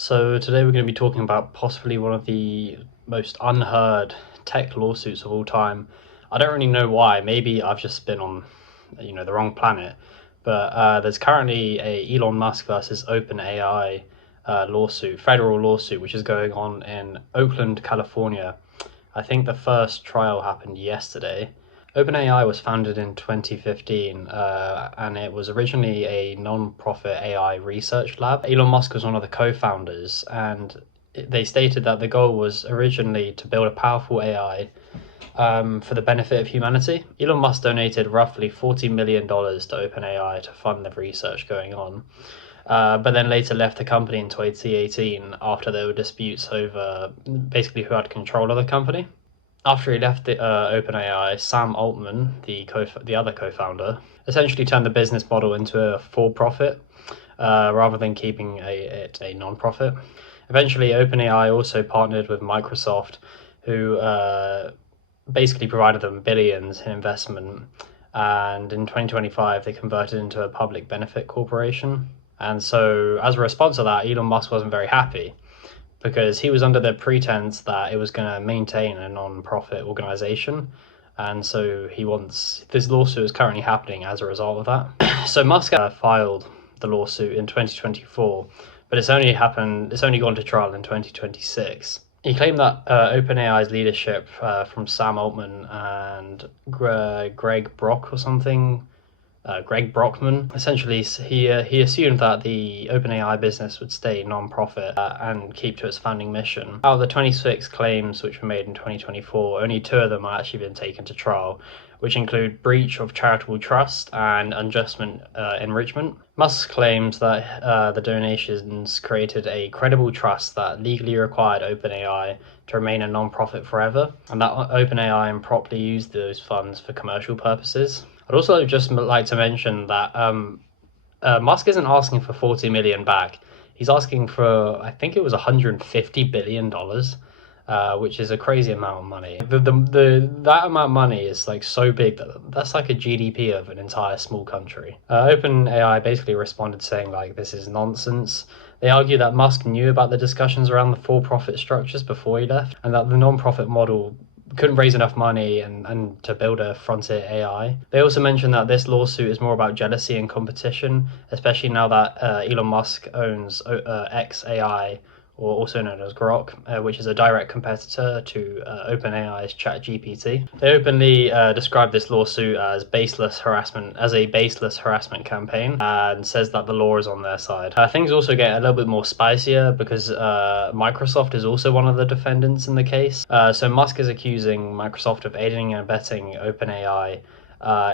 So today we're going to be talking about possibly one of the most unheard tech lawsuits of all time. I don't really know why. Maybe I've just been on, the wrong planet. But there's currently a Elon Musk versus OpenAI federal lawsuit, which is going on in Oakland, California. I think the first trial happened yesterday. OpenAI was founded in 2015, and it was originally a non-profit AI research lab. Elon Musk was one of the co-founders, and they stated that the goal was originally to build a powerful AI for the benefit of humanity. Elon Musk donated roughly $40 million to OpenAI to fund the research going on, but then later left the company in 2018 after there were disputes over basically who had control of the company. After he left OpenAI, Sam Altman, the other co-founder, essentially turned the business model into a for-profit rather than keeping it a non-profit. Eventually, OpenAI also partnered with Microsoft, who basically provided them billions in investment. And in 2025, they converted into a public benefit corporation. And so, as a response to that, Elon Musk wasn't very happy, because he was under the pretense that it was going to maintain a non-profit organization. And so this lawsuit is currently happening as a result of that. So Musk filed the lawsuit in 2024, but it's only gone to trial in 2026. He claimed that OpenAI's leadership from Sam Altman and Greg Brockman. Essentially, he assumed that the OpenAI business would stay non-profit and keep to its founding mission. Out of the 26 claims which were made in 2024, only 2 of them have actually been taken to trial, which include breach of charitable trust and unjust enrichment. Musk claims that the donations created a credible trust that legally required OpenAI to remain a non-profit forever, and that OpenAI improperly used those funds for commercial purposes. I'd also just like to mention that Musk isn't asking for 40 million back. He's asking for, I think it was $150 billion, which is a crazy amount of money. That amount of money is like so big that's like a GDP of an entire small country. OpenAI basically responded saying like this is nonsense. They argue that Musk knew about the discussions around the for-profit structures before he left, and that the non-profit model couldn't raise enough money and to build a frontier AI. They also mentioned that this lawsuit is more about jealousy and competition, especially now that Elon Musk owns xAI, or also known as Grok, which is a direct competitor to OpenAI's ChatGPT. They openly described this lawsuit as a baseless harassment campaign, and says that the law is on their side. Things also get a little bit more spicier because Microsoft is also one of the defendants in the case. So Musk is accusing Microsoft of aiding and abetting OpenAI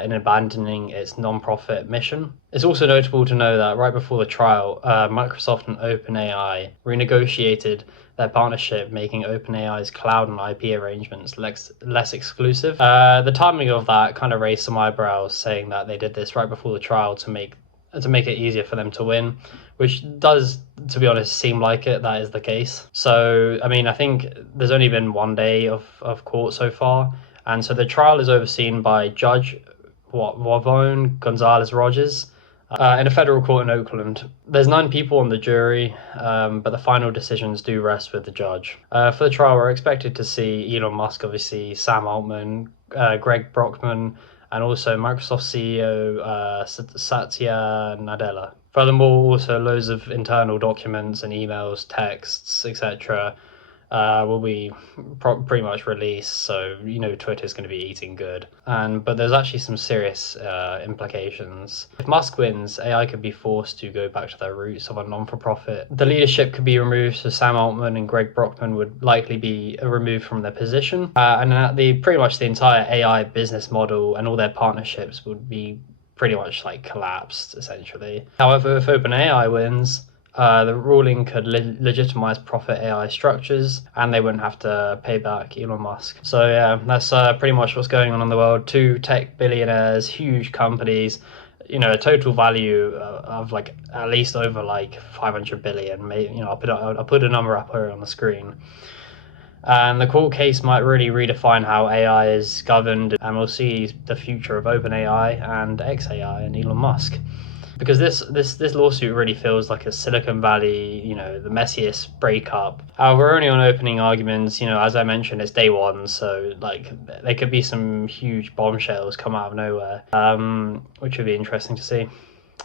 in abandoning its non-profit mission. It's also notable to know that right before the trial, Microsoft and OpenAI renegotiated their partnership, making OpenAI's cloud and IP arrangements less exclusive. The timing of that kind of raised some eyebrows, saying that they did this right before the trial to make it easier for them to win, which does, to be honest, seem like that is the case. So, I mean, I think there's only been 1 day of court so far, and so the trial is overseen by Judge Wavone Gonzalez-Rogers in a federal court in Oakland. There's 9 people on the jury, but the final decisions do rest with the judge. For the trial, we're expected to see Elon Musk, obviously, Sam Altman, Greg Brockman, and also Microsoft CEO Satya Nadella. Furthermore, also loads of internal documents and emails, texts, etc. Will be pretty much released, so Twitter's going to be eating good. But there's actually some serious implications. If Musk wins, AI could be forced to go back to their roots of a non-for-profit. The leadership could be removed, so Sam Altman and Greg Brockman would likely be removed from their position, and pretty much the entire AI business model and all their partnerships would be pretty much like collapsed, essentially. However, if OpenAI wins, the ruling could legitimize profit AI structures, and they wouldn't have to pay back Elon Musk. So yeah, that's pretty much what's going on in the world. 2 tech billionaires, huge companies, a total value of like at least over like 500 billion. Maybe, I'll put a number up here on the screen. And the court case might really redefine how AI is governed, and we'll see the future of OpenAI and xAI and Elon Musk. because this lawsuit really feels like a Silicon Valley, the messiest breakup. We're only on opening arguments, as I mentioned, it's day one, so like there could be some huge bombshells come out of nowhere, which would be interesting to see.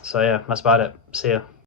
So yeah, that's about it. See ya.